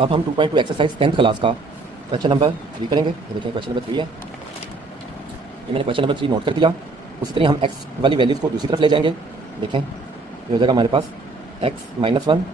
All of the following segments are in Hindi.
अब हम 2.2 एक्सरसाइज 10th क्लास का क्वेश्चन नंबर 3 करेंगे। ये देखिए क्वेश्चन नंबर 3 है। ये मैंने क्वेश्चन नंबर 3 नोट कर दिया। उसी तरह हम x वाली वैल्यूज़ को दूसरी तरफ ले जाएंगे। देखें ये हो जाएगा हमारे पास x -1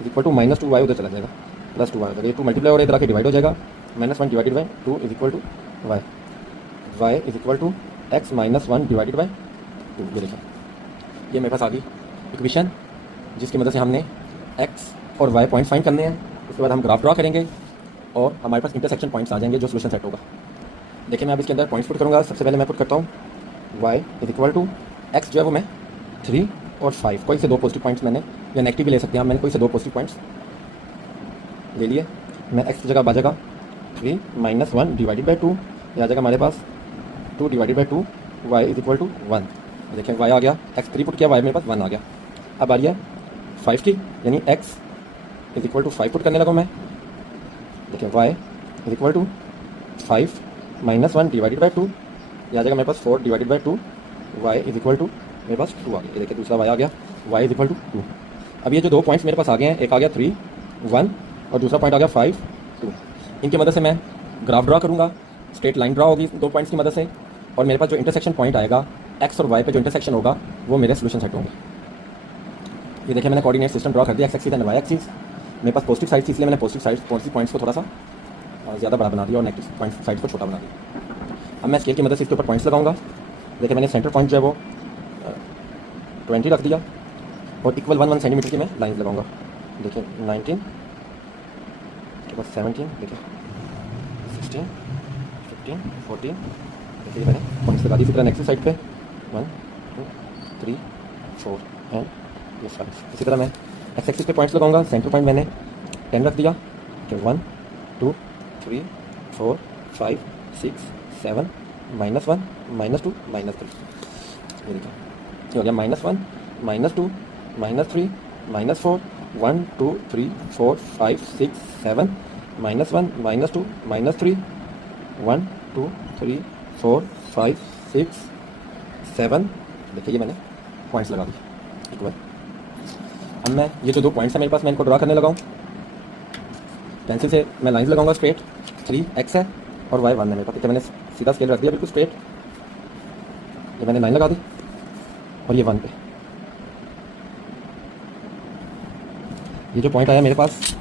is equal to -2y उधर चला जाएगा, +2y हो जाएगा। ये 2 मल्टीप्लाई और इधर आके डिवाइड हो जाएगा। -1 divided by 2 is equal to y, y is equal to x -1 divided by 2। ये देखें ये मेरे पास आ गई इक्वेशन, जिसकी मदद से हमने x और y पॉइंट फाइंड करने हैं। उसके बाद हम ग्राफ ड्रा करेंगे और हमारे पास इंटरसेक्शन पॉइंट्स आ जाएंगे जो सोल्यूशन सेट होगा। देखिए मैं अब इसके अंदर पॉइंट्स पुट करूँगा। सबसे पहले मैं पुट करता हूँ y is equal to x जो है वो मैं 3 और 5 कोई से 2 पॉजिटिव पॉइंट्स मैंने, या नेगेटिव भी ले सकते हैं, मैंने कोई से 2 पॉजिटिव पॉइंट्स ले लिए। मैं x की जगह बचेगा 3 - 1 डिवाइडेड बाई 2, ये आ जाएगा हमारे पास 2 divided by 2, y is equal to 1। देखिए y आ गया, x 3 पुट किया, y मेरे पास 1 आ गया। अब आ रही है 5 की, यानी x is equal to 5 put करने लगा मैं। देखिए y is equal to 5 - 1 divided by 2, ये आ जाएगा मेरे पास 4 divided by 2, y is equal to मेरे पास 2 आ गया। ये देखिए दूसरा y आ गया, y इज इक्वल टू 2। अब ये जो 2 पॉइंट्स मेरे पास आ गए हैं, एक आ गया 3 1 और दूसरा पॉइंट आ गया 5 2, इनकी मदद से मैं ग्राफ ड्रा करूँगा। स्ट्रेट लाइन ड्रा होगी 2 पॉइंट्स की मदद से, और मेरे पास जो इंटरसेक्शन पॉइंट आएगा x और y पे जो इंटरसेक्शन होगा वो मेरे सोल्यूशन सेट होंगे। ये देखिए मैंने कोऑर्डिनेट सिस्टम ड्रा कर दिया, x axis and y axis. मेरे पास पॉजिटिव साइड थी इसलिए मैंने पॉजिटिव पॉइंट्स को थोड़ा सा ज़्यादा बड़ा बना दिया और नेगेटिव पॉइंट साइड को छोटा बना दिया। अब मैं स्केल की मदद से इसके ऊपर पॉइंट्स लगाऊंगा। देखिए मैंने सेंटर पॉइंट जो है वो 20 रख दिया और इक्वल 1 सेंटीमीटर की मैं लाइन लगाऊंगा। देखिए 19 के बाद 17, देखिए 16 15 14, देखिए मैंने पॉइंट्स लगा दी। इसी तरह नेक्स्ट साइड पे 1 2 3 4 एंड ये 5। इसी तरह मैं एक्स एक्सिस पे पॉइंट्स लगाऊंगा। सेंटर पॉइंट मैंने 10 रख दिया कि 1 2 3 4 5 6 7 -1 -2 -3। ये देखिए ये हो गया -1 -2 -3 -4 1 2 3 4 5 6 7 -1 -2 -3 1 2 3 4 5 6 7। देखिए ये मैंने पॉइंट्स लगा दी इक्वल। अब मैं ये जो 2 पॉइंट्स हैं मेरे पास, मैं इनको ड्रा करने लगाऊँ। पेंसिल से मैं लाइंस लगाऊंगा स्ट्रेट। 3x है और y 1 है मेरे पास। मैंने सीधा स्केल रख दिया बिल्कुल स्ट्रेट। ये मैंने लाइन लगा दी और ये 1 पे। ये जो पॉइंट आया मेरे पास,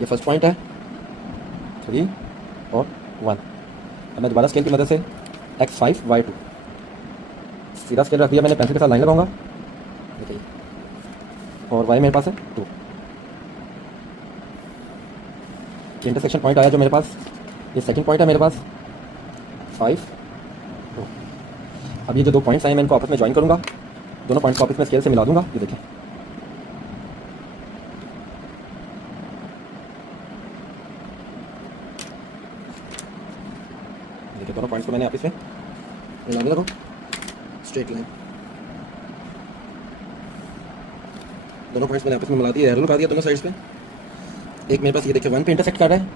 ये फर्स्ट पॉइंट है 3 और 1। अब मैं दोबारा स्केल की मदद से x5 y2 सीधा स्केल रख दिया मैंने, पेंसिल के साथ लाइन लगाऊंगा। देखिए और y मेरे पास है 2। इंटरसेक्शन पॉइंट आया जो मेरे पास, ये सेकंड पॉइंट है मेरे पास 5 2। अब ये जो 2 पॉइंट्स आए मैं इनको आपस में ज्वाइन करूंगा। दोनों पॉइंट्स को आपस में स्केल से मिला दूंगा। ये देखें देखिए दोनों पॉइंट्स को मैंने आपस में मिलाने लगा स्ट्रेट लाइन। दोनों पॉइंट्स मैंने आपस में मिला दिए, एरो लगा दिया दोनों साइड्स पे। एक मेरे पास ये देखिए 1 पे इंटरसेक्ट कर रहा है,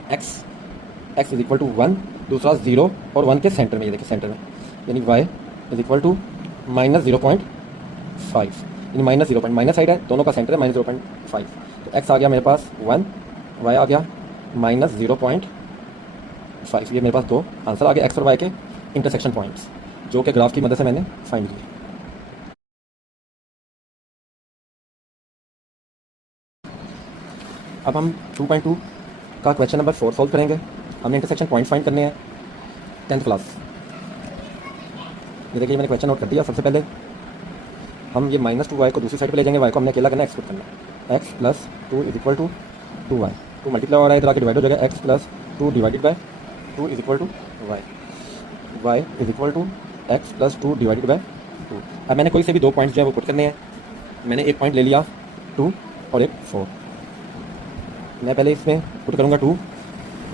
x इज इक्वल टू 1, दूसरा 0 और 1 के सेंटर में, ये देखिए सेंटर में, यानी y इज इक्वल टू -0.5, यानी -0. माइनस साइड है, दोनों का सेंटर है -0.5। तो x आ गया मेरे पास 1, y आ गया -0.5। ये मेरे पास 2 आंसर आ गए x और y के इंटरसेक्शन पॉइंट्स, जो कि ग्राफ की मदद से मैंने फाइंड किए। अब हम 2.2 का क्वेश्चन नंबर 4 सॉल्व करेंगे। हमने इंटरसेक्शन पॉइंट फाइंड करने हैं 10th क्लास। ये देखिए मैंने क्वेश्चन नोट कर दिया। सबसे पहले हम ये -2y को दूसरी साइड पे ले जाएंगे। y को हमने अकेला करना है, x पुट करना है। x + 2 is equal to 2y, 2 multiply हो रहा है इधर आके डिवाइड हो जाएगा। x + 2 divided by 2 is equal to y, y is equal to x + 2 divided by 2। अब मैंने कोई से भी 2 पॉइंट्स जो है वो पुट करने हैं। मैंने एक पॉइंट ले लिया 2 और एक 4। मैं पहले इसमें पुट करूँगा 2,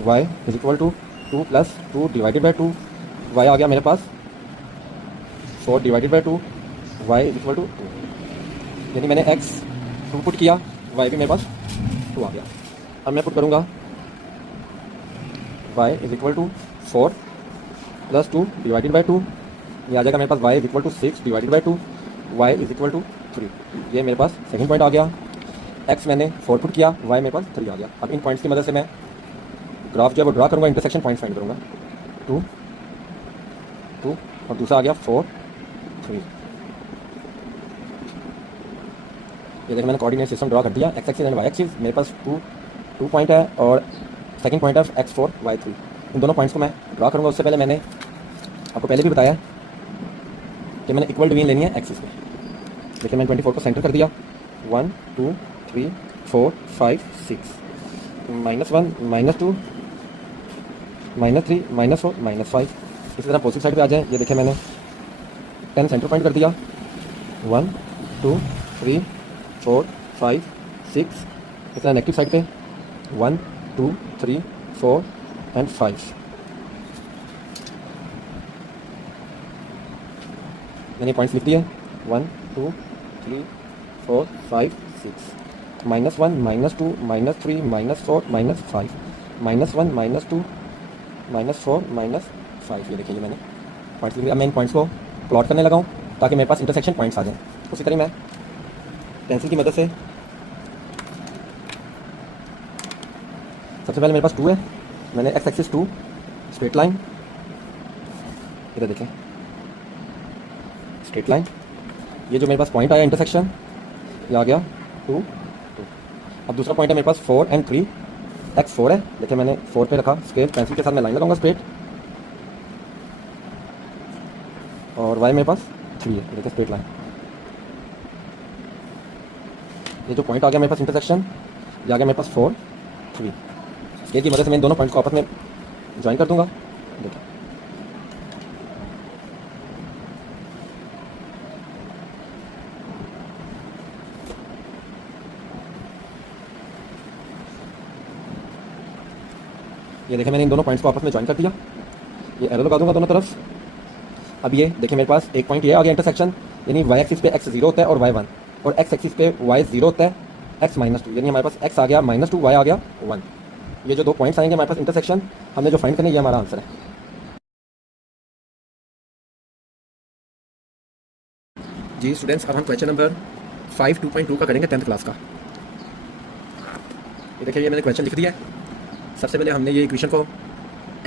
y is equal to 2 + 2 divided by 2, y आ गया मेरे पास 4 divided by 2, y is equal to 2। यानी मैंने x 2 पुट किया, y भी मेरे पास 2 आ गया। अब मैं पुट करूँगा y is equal to 4 + 2 divided by 2, ये आ जाएगा मेरे पास y is equal to 6 divided by 2, y is equal to 3। ये मेरे पास सेकंड पॉइंट आ गया। एक्स मैंने 4 पुट किया, वाई मेरे पास 3 आ गया। अब इन पॉइंट्स की मदद से मैं ग्राफ जो है वो ड्रा करूँगा, इंटरसेक्शन पॉइंट फाइंड करूँगा। 2 2 और दूसरा आ गया 4 3। ये देखो मैंने कोऑर्डिनेट सिस्टम ड्रा कर दिया, X axis and Y axis. मेरे पास 2 पॉइंट है और सेकंड पॉइंट है x4 y3। इन दोनों पॉइंट्स को मैं ड्रा करूँगा। उससे पहले मैंने आपको पहले भी बताया कि मैंने इक्वल डिवीजन लेनी है एक्सिस पे। देखिए मैंने 24 को सेंटर कर दिया। 1 2 3 4 5 6 -1 -2 -3 -4 -5। इसी तरह पॉजिटिव साइड पे आ जाए। ये देखिए मैंने 10 सेंटर पॉइंट कर दिया। 1 2 3 4 5 6। इस तरह नेगेटिव साइड पे 1 2 3 4 एंड 5। मैंने पॉइंट्स लिख दिए। 1 2 3 4 5 6 -1 -2 -3 -4 -5 -1 -2 -4 -5। ये देखिए मैंने पॉइंट्स लिख दिए। अब मैं इन पॉइंट्स को प्लॉट करने लगा हूँ ताकि मेरे पास इंटरसेक्शन पॉइंट्स आ जाएँ। उसी तरह मैं पेंसिल की मदद से सबसे पहले मेरे पास 2 है, मैंने एक्स एक्सिस 2 स्ट्रेट लाइन, इधर देखें स्ट्रेट लाइन। ये जो मेरे पास पॉइंट आया इंटरसेक्शन, ये आ गया 2 2। अब दूसरा पॉइंट है मेरे पास 4 एंड 3। एक्स 4 है, देखिए मैंने 4 पे रखा स्केल, पेंसिल के साथ मैं लाइन लगाऊंगा स्ट्रेट। और वाई मेरे पास 3 है, देखिए स्ट्रेट लाइन। ये जो पॉइंट आ गया मेरे पास इंटरसेक्शन, ये आ गया मेरे पास 4 3। स्केल की मदद से मैं इन दोनों पॉइंट्स को आपस में ज्वाइन कर दूंगा। देखिए ये देखिए मैंने इन दोनों पॉइंट्स को आपस में ज्वाइन कर दिया। ये एरो लगा दूंगा दोनों तरफ। अब ये देखिए मेरे पास एक पॉइंट ये आ गया इंटरसेक्शन, यानी वाई एक्सिस पे x 0 होता है और y 1, और x एक्सिस पे y 0 होता है x -2, यानी हमारे पास x आ गया -2, y आ गया 1। ये जो 2 पॉइंट्स आएंगे हमारे पास इंटरसेक्शन, हमने जो फाइंड करना है ये हमारा आंसर है। जी स्टूडेंट्स, अब हम क्वेश्चन नंबर 5 2.2 का करेंगे 10th क्लास का। ये देखिए ये मैंने क्वेश्चन लिख दिया है। सबसे पहले हमने ये इक्वेशन को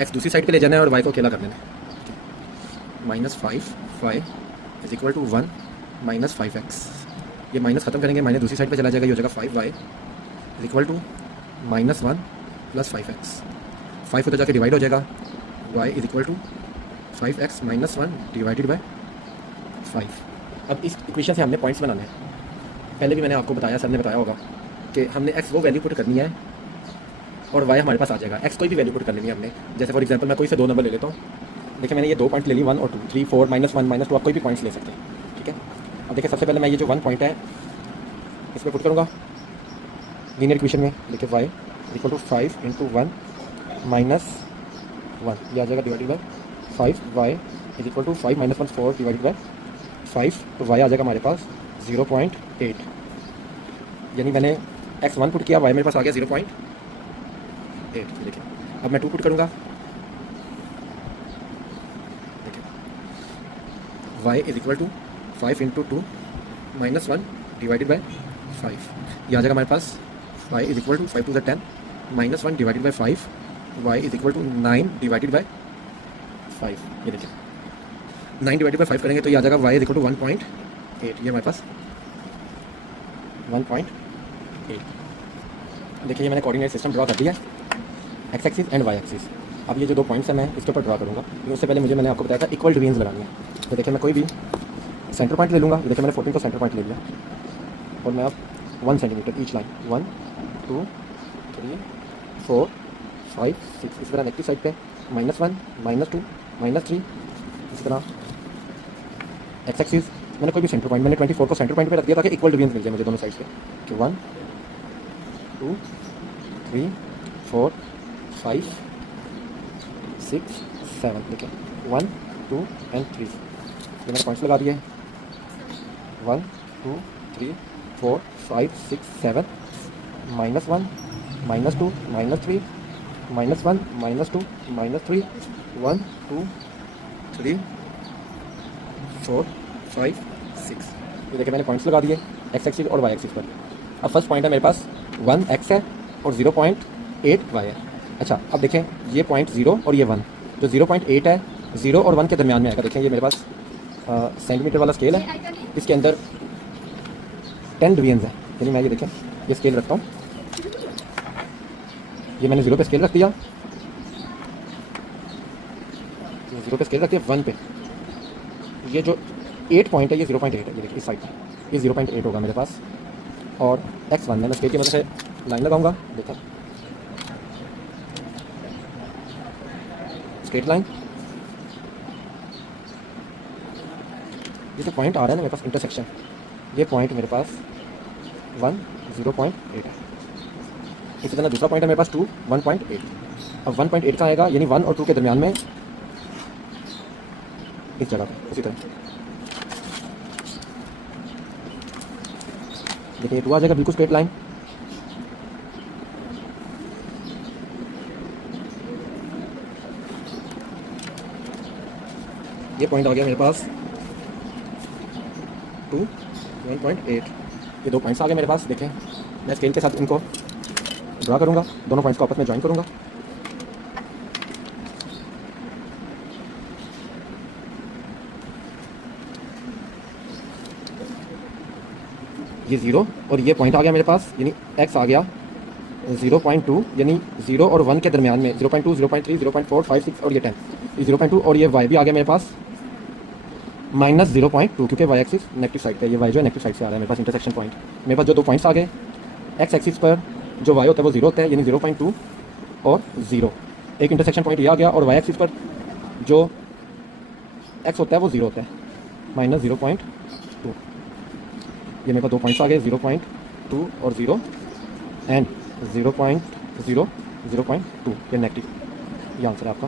x दूसरी साइड पे ले जाना है और y को अकेला कर देना है। -5 y is equal to 1 -5x। ये माइनस ख़त्म करेंगे, माइनस दूसरी साइड पे चला जाएगा, ये हो जाएगा 5y is equal to -1 + 5x। 5 उधर जाके डिवाइड हो जाएगा, y is equal to 5x - 1 divided by 5। अब इस इक्वेशन से हमने पॉइंट्स बनाने हैं। पहले भी मैंने आपको बताया, सर ने बताया होगा कि हमने x वो वैल्यू पुट करनी है और y हमारे पास आ जाएगा। x कोई भी वैल्यू पुट कर लेनी है हमने। जैसे फॉर एग्जांपल मैं कोई से 2 नंबर ले लेता हूँ। देखिए मैंने ये 2 पॉइंट ले ली, 1 और 2, 3 4 -1 -2, आप कोई भी पॉइंट्स ले सकते हैं, ठीक है। अब देखिए सबसे पहले मैं ये जो 1 पॉइंट है इसमें पुट करूँगा लीनियर इक्वेशन में। देखिए y इक्वल टू 5 × 1 - 1, ये आ जाएगा divided by 5। y is equal to 5 - 1 4 divided by 5, तो y आ जाएगा हमारे पास 0.8। यानी मैंने x1 पुट किया, y मेरे पास आ गया 0.8। देखिए अब मैं 2 पुट करूँगा। देखिए y is equal to 5 × 2 - 1 divided by 5, ये आ जाएगा हमारे पास y is equal to 5 × 10 - 1 divided by 5, y is equal to 9 divided by 5। ये देखिए 9 डिवाइडेड बाय 5 करेंगे तो ये आ जाएगा y इज इक्वल टू 1.8। ये हमारे पास 1.8। देखिए ये मैंने कोऑर्डिनेट सिस्टम ड्रा कर दिया है, X axis and Y axis. अब ये जो 2 पॉइंट्स हैं मैं इसके ऊपर ड्रा करूँगा, लेकिन उससे पहले मैंने आपको बताया था इक्वल डिवीजन लगानी है। तो देखिए मैं कोई भी सेंटर पॉइंट ले लूँगा। देखिए मैंने 14 को सेंटर पॉइंट ले लिया और मैं अब 1 सेंटीमीटर ईच लाइन 1 2 3 4 5 6। इसी तरह नेगेटिव साइड पे -1 -2 -3। इसी तरह एक्स एक्सिस मैंने कोई भी सेंटर पॉइंट, मैंने 24 को सेंटर पॉइंट पे रख दिया ताकि इक्वल डिवीजन मिल जाए मुझे दोनों साइड से। कि 1 2 3 4 5 6 7। देखिए 1 2 एंड 3, ये मैंने पॉइंट्स लगा दिए। 1 2 3 4 5 6 7 -1 -2 -3 -1 -2 -3 1 2 3 4 5 6। ये देखिए मैंने पॉइंट्स लगा दिए एक्स एक्सिस और वाई एक्सिस पर। अब फर्स्ट पॉइंट है मेरे पास 1x है और 0.8y है। अच्छा अब देखें ये पॉइंट 0 और ये 1, जो 0.8 है 0 और 1 के दरमियान में आएगा। देखें ये मेरे पास सेंटीमीटर वाला स्केल है, इसके अंदर 10 डिवीजन है। यानी मैं ये देखें ये स्केल रखता हूँ, ये मैंने 0 पे स्केल रख दिया, 0 पे स्केल रख दिया 1 पे। ये जो 8 पॉइंट है ये 0.8 है, ये देखिए इस साइड पर ये 0.8 होगा मेरे पास। और x1 मैं स्केल की मदद से लाइन लगाऊंगा, देखा स्ट्रेट लाइन। ये जो पॉइंट आ रहा है ना मेरे पास इंटरसेक्शन, ये पॉइंट मेरे पास 1 0.8 है। इसी तरह दूसरा पॉइंट है मेरे पास 2 1.8। अब 1.8 का आएगा यानी 1 और 2 के दरमियान में इस जगह पर। उसी तरह देखिए 2 आ जाएगा बिल्कुल स्ट्रेट लाइन। ये पॉइंट आ गया मेरे पास 2 1.8। ये 2 पॉइंट्स आ गए मेरे पास। देखें मैं स्केल के साथ इनको ड्रा करूंगा, दोनों पॉइंट्स को आपस में ज्वाइन करूंगा। ये 0 और ये पॉइंट आ गया मेरे पास, यानी x आ गया 0.2, यानी 0 और 1 के दरमियान में 0.2 0.3 0.4 5 6 और ये 10, ये 0.2 और ये y भी आ गया मेरे पास -0.2, क्योंकि y एक्सिस नेगेटिव साइड पे, ये y जो है नेगेटिव साइड से आ रहा है मेरे पास इंटरसेक्शन पॉइंट। मेरे पास जो 2 पॉइंट्स आ गए, x एक्सिस पर जो y होता है वो 0 होता है, यानी 0.2 और 0। एक इंटरसेक्शन पॉइंट ये आ गया, और y एक्सिस पर जो x होता है वो 0 होता है, -0.2। ये मेरे पास 2 पॉइंट्स आ गए 0.2 और 0 एंड 0.0 0.2, ये नेगेटिव। ये आंसर है आपका।